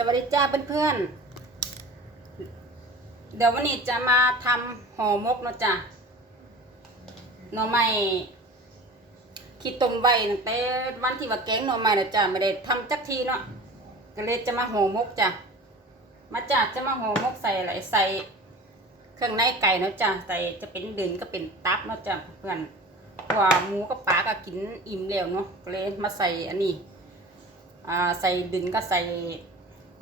สวัสดีจ้าเพื่อนๆ เดี๋ยววันนี้จะมาทำห่อมกเนาะจ้ะหน่อไม้คิดต้มไว้ตั้งแต่วันที่ว่าแกงหน่อไม้นาะจ้ะไม่ได้ทำจักทีเนาะก็เลยจะมาห่อมกจ้ะมาจ้ะจะมาห่อมกใส่อะไรใส่ เครื่องในไก่เนาะจ้ะใส่จะเป็นดึงก็เป็นตับเนาะจ้ะเพื่อนเพราะว่าหมูกับปลาก็กินอิ่มแล้วเนาะก็เลยมาใส่อันนี้อ่าใส่ดึงก็ใส่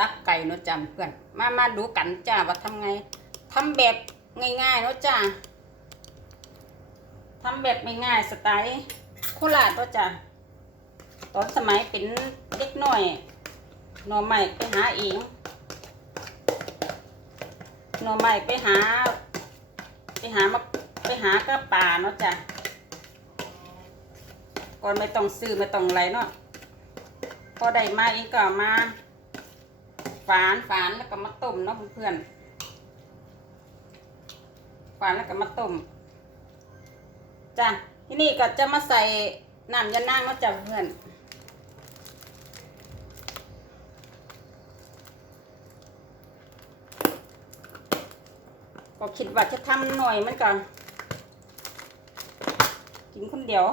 ตักไก่เนาะจ้ะเพื่อน มามาดูกันจ้าว่าทำไงทำแบบง่ายๆเนาะจ้าทำแบบง่ายๆสไตล์โคราชเนาะจ้ะตอนสมัยเป็นเด็กน้อยหน่อใหม่ไปหาเองหน่อใหม่ไปหา ไปหามาไปหากับป่าเนาะจ้ะก่อนไม่ต้องซื้อไม่ต้องอะไรเนาะพอได้มาเองก็มา ฝานฝานแล้วก็มาต้มเนาะเพื่อนๆฝานแล้วก็มาต้มจ้ะที่นี่ก็จะมาใส่น้ำยานั่งเนาะจ้ะเพื่อนก็คิดว่าจะทำหน่อยมันก็กินคนเดียว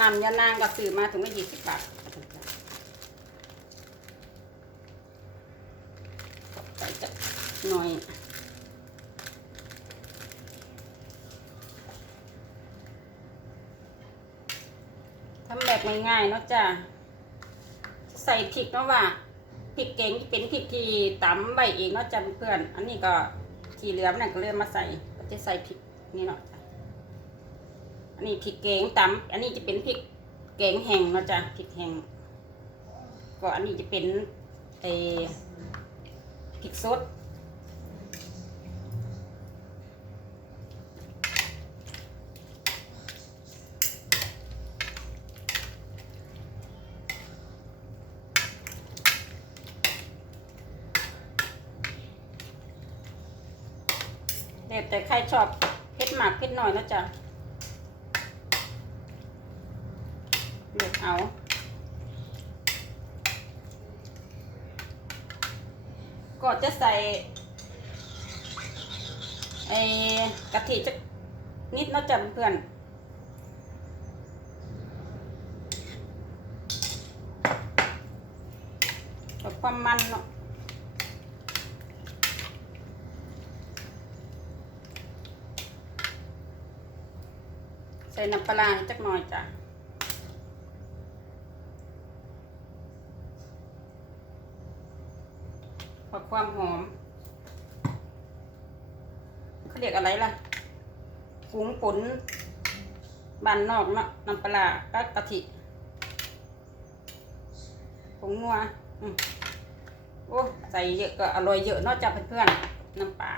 น้ำยานางก็ซื้อมาถึงไม่ยี่สิบบาท ใส่จัก หน่อย ทำแบบง่ายๆเนาะจ้ะใส่พริกเนาะว่าพริกเก่งเป็นพริกที่ตำใบเองเนาะจ้ะเพื่อน อันนี้ก็ที่เหลือมันก็เลยมมาใส่ก็จะใส่พริกนี่เนาะจ้ะอันนี้พริกแกงตำอันนี้จะเป็นพริกแกงแห้งเนาะจ้ะพริกแห้งก็อันนี้จะเป็นไอพริกสด แล้วแต่ใครชอบเผ็ดมากเผ็ดน้อยนะจ๊ะเลือกเอาก็จะใส่ไอ้กะทิจะนิดนะจ้ะเพื่อนความมันเนาะ ใส่น้ำปลาจักหน่อยจ้ะพอความหอมเขาเรียกอะไรล่ะกุ้งป่นบานนอกเนาะน้ำปลาก็กะทิผงนัวอืมโอ้ใส่เยอะก็อร่อยเยอะนอกจากเพื่อนๆน้ำปลา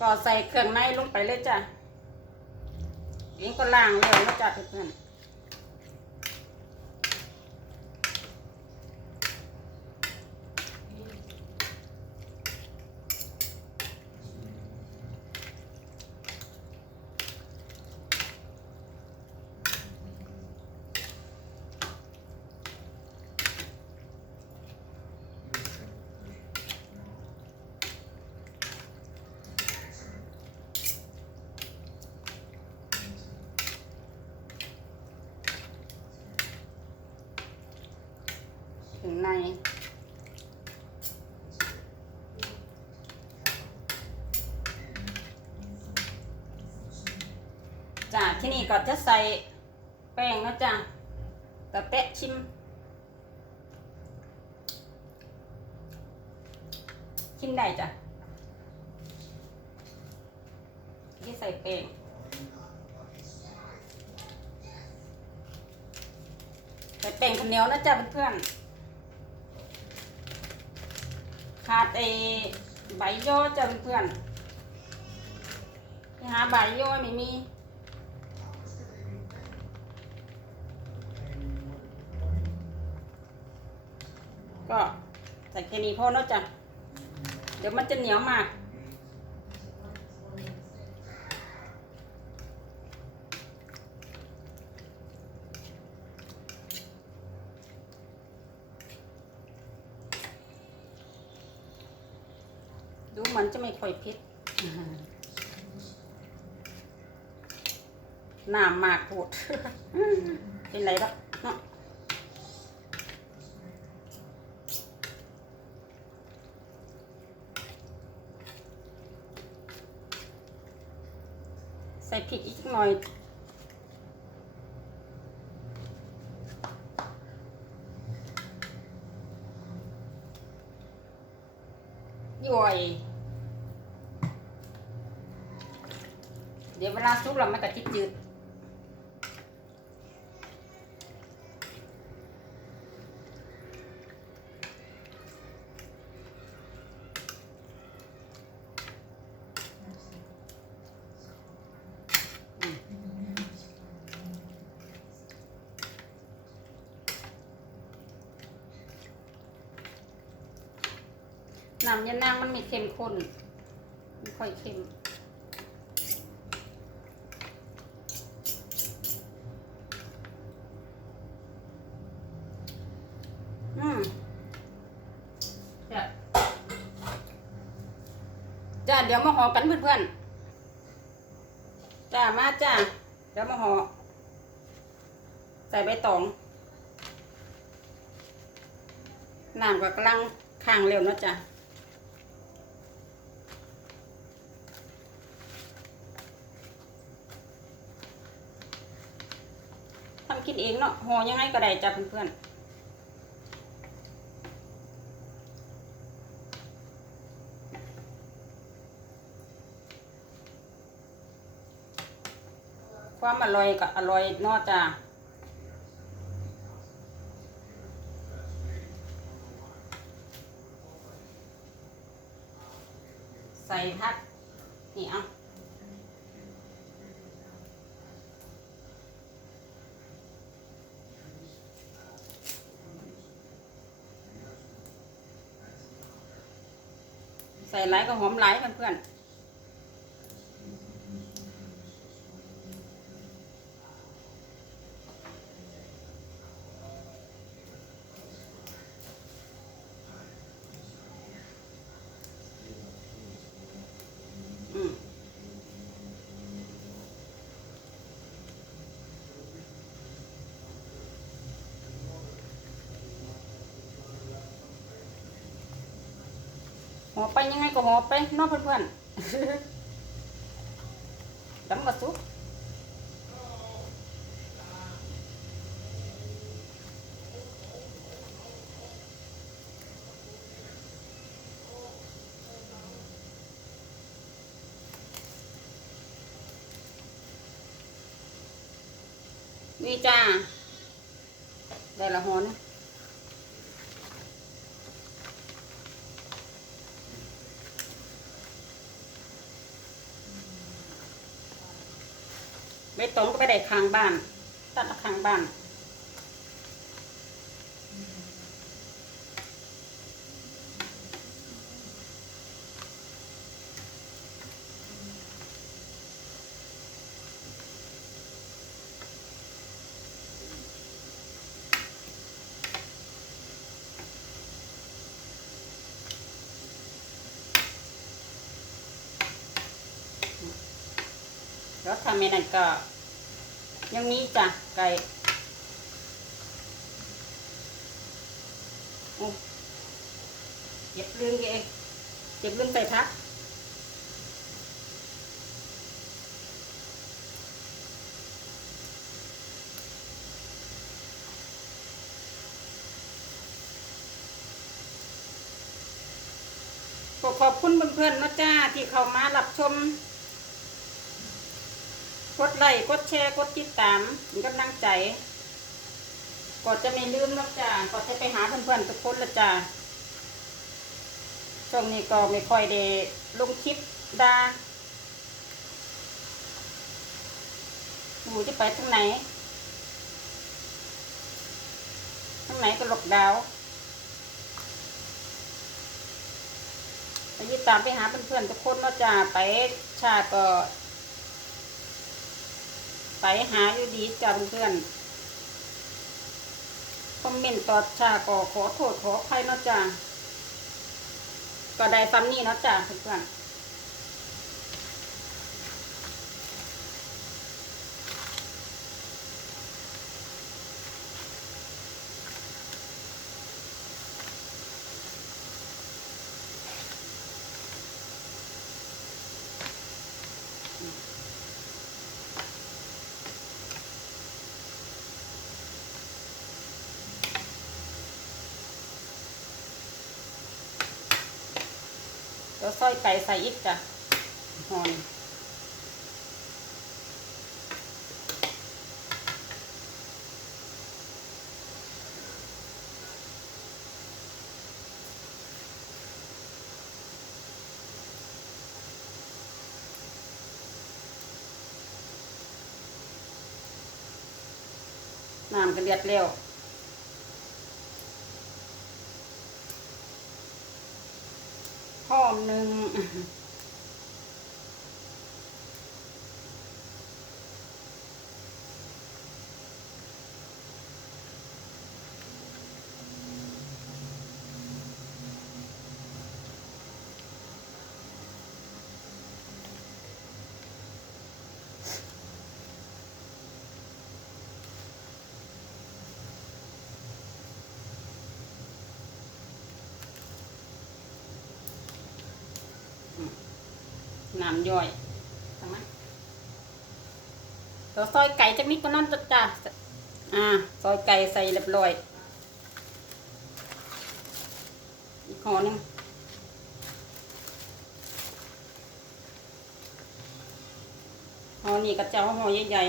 ก็ใส่เครื่องในลงไปเลยจ้ะเองก็ล้างเลยนะจ้ะเพื่อน จ้ะที่นี่ก็จะใส่แป้งนะจ๊ะกระเตะชิม ชิมได้จ้ะที่ใส่แป้งใส่แป้งข้าเหนียวนะจ๊ะเพื่อนๆ ขาดไอ้ใบย่อจ้ะเพื่อนไปหาใบย่อไม่มีก็ใส่แค่นี้พอเนาะจ้ะเดี๋ยวมันจะเหนียวมาก มือนจะไม่ค่อยเผ็ดอ่าน้ำมากโพดเป็นไรบ้างเนาะใส่พริกอีกหน่อยย่อย เดี๋ยวเวลาซุกเรามันก็จิจืดอืมน้ำยานางมันไม่เข้มข้นไม่ค่อยเข้ม อืมจ้ะจ้าเดี๋ ยวมาห่อกันเพื่อนๆจ้ามาจ้าเดี๋ยวมาห่อใส่ใบตองน้ำก็กลังข้างเร็วนะจ้ะทำกินเองเนาะห่อยังไงก็ได้จ้ะเพื่อนๆ ความอร่อยก็อร่อยนอกจากใส่พักนี่เอาใส่หลก็หอมหลเพื่อนๆ หัวไปยังไงก็หัวไปเนอกเพื่อนๆดำกระซุกนี่จ้าได้ละหอนง ไม่ตรงก็ไปได้ข้างบ้าน ตัดข้างบ้านแล้วทำในนั้นก็ ยังมีจ้ะไก่โอ้เก็บลืมเองเก็บลืมใส่พักขอขอบคุณเพื่อนๆนะจ้าที่เข้ามารับชม กดไลค์กดแชร์กดติดตามเป็นกำลังใจก็จะไม่ลืมนะจ้าก็จะไปหาเพื่อนๆทุกคนละจ้าช่วงนี้ก็ไม่ค่อยได้ลงคลิปดาหนูจะไปทางไหนทางไหนก็หลกดาวไปยิดตามไปหาเพื่อนๆทุกคนเนาะจ้าไปชาก็ ไปหาอยู่ดีจ้าเพื่อนคอมเมนต์ตอบชาก็ขอโทษขอใครเนาะจ้าก็ได้ซ้ำนี่เนาะจ้ะเพื่อนๆ แล้วซอยไก่ใส่อีกจ้ะหอนน้ำก็เดือดเร็ว หอมหนึ่ง น้ำย่อยทำไมเราซอยไก่จะมิดก็นั่นจ้ะอ่าซอยไก่ใส่เรียบร้อยอีกห่อนึงห่อนี่กระเจ้าห่อใหญ่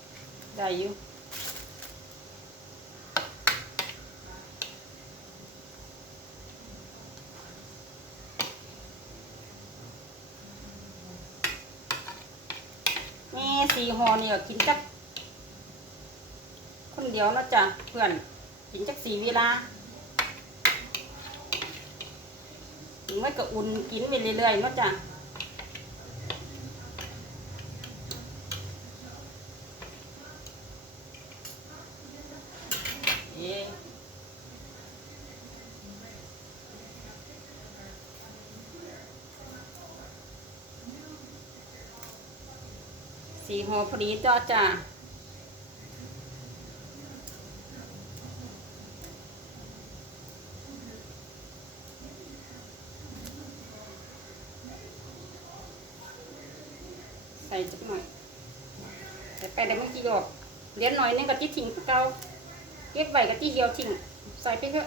ๆได้อยู่ ยี่ห่อนี่ก็กินจัก คนเดียวนะจ๊ะเพื่อนกินจักสีเวลาถึงไว้ก็อุ่นกินไปเรื่อยๆนะจ๊ะเอ๊ะ สีห่อพอดีจ้าจ้ะใส่จักหน่อยใส่ไปได้ไม่กี่ดอกเลี้ยนหน่อยนึงก็ที่ทิ้งคือเก่าเก็บไว้ก็ที่เหี่ยวทิ้งใส่ไปเถอะ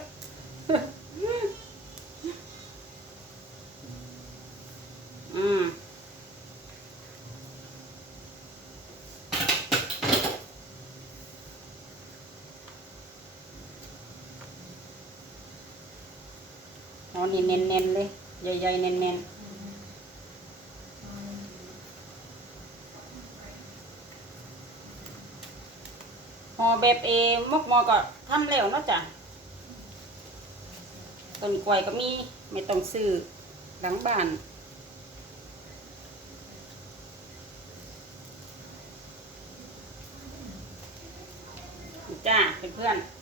อืมเอา นี่เน้นๆเลยใหญ่ๆเน้นๆหอแบบเอมกมอก็ทำแล้วเนาะจ้ะต้นกล้วยก็มีไม่ต้องซื้อหลังบ้านจ้าเพื่อนๆ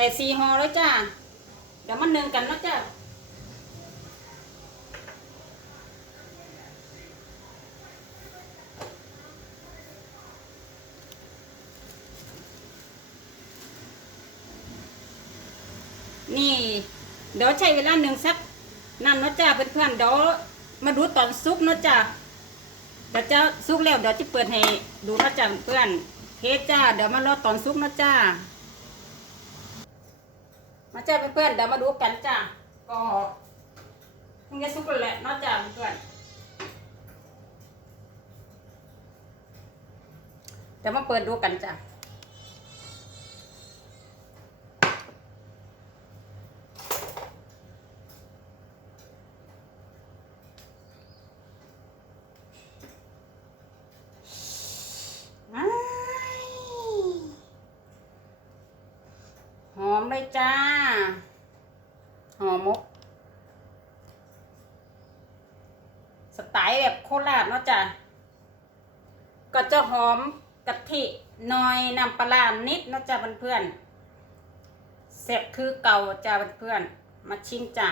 ได้สี่ห่อแล้วจ้า เดี๋ยวมันหนึ่งกันเนาะจ้านี่เดี๋ยวใช้เวลาหนึ่งสักนั่นเนาะจ้าเพื่อนๆเดี๋ยวมาดูตอนซุกเนาะจ้าเดี๋ยวจะซุกแล้วเดี๋ยวจะเปิดให้ดูเนาะจ้าเพื่อนเฮ้จ้าเดี๋ยวมารอตอนซุกเนาะจ้า มาจ้าเพื่อนๆเดี๋ยวมาดูกันจ้าก็คงจะสุกแล้วแหละนาะจ้าเพื่อนเดี๋ยวมาเปิดดูกันจ้า เลยจ้าหอมมก สไตล์แบบโคราชเนาะจ้ะก็จะหอมกะทิหน่อยน้ำปลาร้านิดนะจ้ะเพื่อนๆแซ่บคือเก่าจ้ะเพื่อนๆมาชิมจ้ะ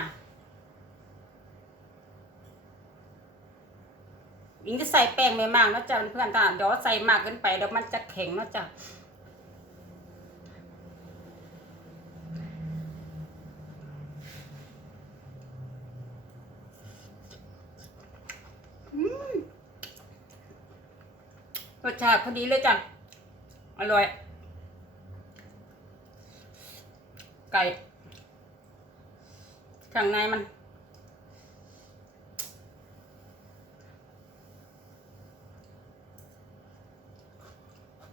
อิงจะใส่แป้งไม่มากนะจ๊ะเพื่อนๆถ้าเดี๋ยวใส่มากเกินไปเดี๋ยวมันจะแข็งนะจ๊ะอืม รสชาติพอดีเลยจ้ะ อร่อย ไก่ ข้างในมัน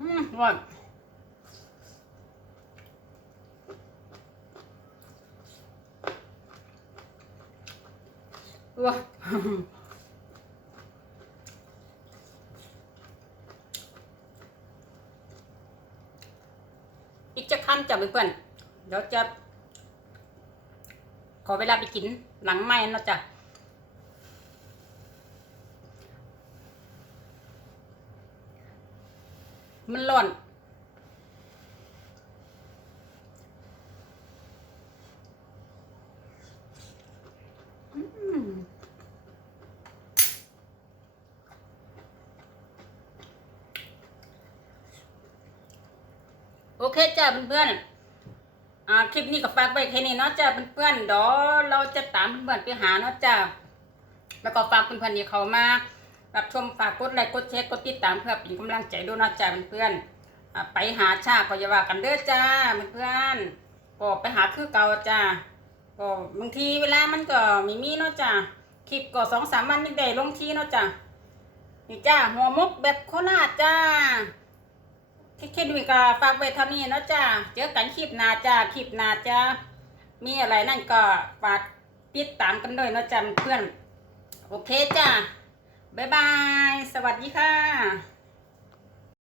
อืมอร่อยว้า อีกจะคันจะ เพื่อนๆเดี๋ยวจะ ขอเวลาไปกินหลังไม่นะจ๊ะมันร้อนโอเคจ้าเพื่อนๆ อ่าคลิปนี้ก็ฝากไว้แค่นี้เนาะจ้าเพื่อนๆเดี๋ยวเราจะตามเพื่อนๆไปหาเนาะจ้าแล้วก็ฝากเพื่อนๆที่เขามารับชมฝากกดไลค์กดแชร์กดติดตามเพื่อเป็นกำลังใจด้วยเนาะจ้าเพื่อนๆไปหาชาก็อย่าว่ากันเด้อจ้าเพื่อนๆก็ไปหาคือเก่าจ้าก็บางทีเวลามันก็ม่มีเนาะจ้าคลิปก็สองสามวันยังได้ลงทีเนาะจ้านี่จ้าหัวมุกแบบโคราชจ้า ที่คิดวิกาฝากไว้เท่านี้เนาะจ้าเจอกันคลิปหน้าจ้าคลิปหน้าจ้ามีอะไรนั่นก็ฝากติดตามกันด้วยเนาะจ้าเพื่อน โอเคจ้าบ๊ายบาย สวัสดีค่ะ